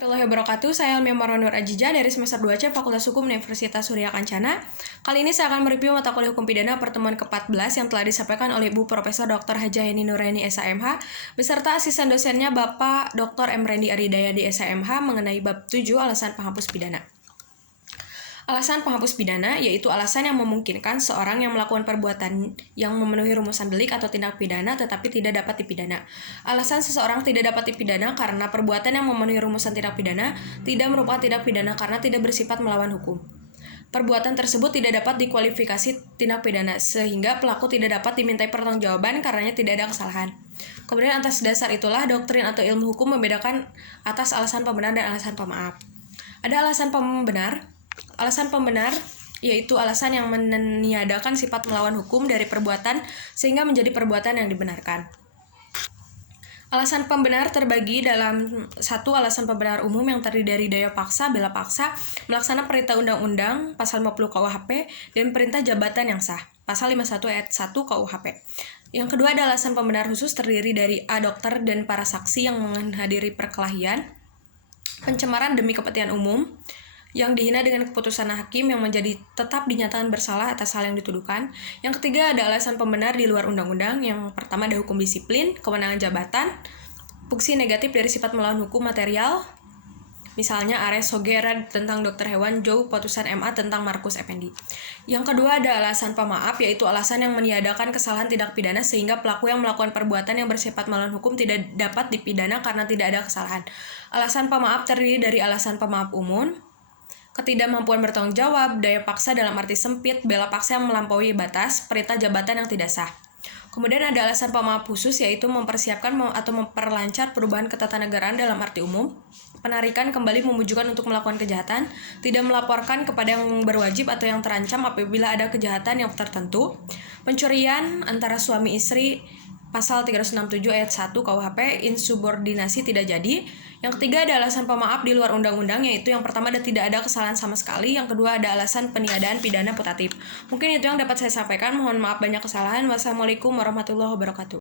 Warahmatullahi wabarakatuh. Saya Helmi Maronur Ajija dari semester 2C Fakultas Hukum Universitas Surya Kencana. Kali ini saya akan mereview mata kuliah Hukum Pidana pertemuan ke-14 yang telah disampaikan oleh Ibu Profesor Dr. Haja Heni Nuraini SAMH beserta asisten dosennya Bapak Dr. M. Rendi Aridaya di SAMH mengenai bab 7 alasan penghapus pidana. Alasan penghapus pidana yaitu alasan yang memungkinkan seorang yang melakukan perbuatan yang memenuhi rumusan delik atau tindak pidana tetapi tidak dapat dipidana. Alasan seseorang tidak dapat dipidana karena perbuatan yang memenuhi rumusan tindak pidana tidak merupakan tindak pidana karena tidak bersifat melawan hukum. Perbuatan tersebut tidak dapat dikualifikasi tindak pidana sehingga pelaku tidak dapat dimintai pertanggungjawaban karenanya tidak ada kesalahan. Kemudian atas dasar itulah doktrin atau ilmu hukum membedakan atas alasan pembenar dan alasan pemaaf. Ada alasan pembenar. Alasan pembenar yaitu alasan yang meniadakan sifat melawan hukum dari perbuatan sehingga menjadi perbuatan yang dibenarkan. Alasan pembenar terbagi dalam satu alasan pembenar umum yang terdiri dari daya paksa, bela paksa, melaksanakan perintah undang-undang pasal 50 KUHP dan perintah jabatan yang sah pasal 51 ayat 1 KUHP. Yang kedua ada alasan pembenar khusus terdiri dari A. Dokter dan para saksi yang menghadiri perkelahian, pencemaran demi kepentingan umum, yang dihina dengan keputusan hakim yang menjadi tetap dinyatakan bersalah atas hal yang dituduhkan. Yang ketiga ada alasan pembenar di luar undang-undang. Yang pertama ada hukum disiplin, kewenangan jabatan, fungsi negatif dari sifat melawan hukum material, misalnya Ares Sogera tentang dokter hewan, Joe putusan MA tentang Markus Effendi. Yang kedua ada alasan pemaaf, yaitu alasan yang meniadakan kesalahan tindak pidana sehingga pelaku yang melakukan perbuatan yang bersifat melawan hukum tidak dapat dipidana karena tidak ada kesalahan. Alasan pemaaf terdiri dari alasan pemaaf umum, ketidakmampuan bertanggung jawab, daya paksa dalam arti sempit, bela paksa yang melampaui batas, perintah jabatan yang tidak sah. Kemudian ada alasan pemaaf khusus yaitu mempersiapkan atau memperlancar perubahan ketatanegaraan dalam arti umum, penarikan kembali memujukkan untuk melakukan kejahatan, tidak melaporkan kepada yang berwajib atau yang terancam apabila ada kejahatan yang tertentu, pencurian antara suami istri, pasal 367 ayat 1 KUHP, insubordinasi tidak jadi. Yang ketiga ada alasan pemaaf di luar undang-undang, yaitu yang pertama ada tidak ada kesalahan sama sekali, yang kedua ada alasan peniadaan pidana putatif. Mungkin itu yang dapat saya sampaikan, mohon maaf banyak kesalahan. Wassalamualaikum warahmatullahi wabarakatuh.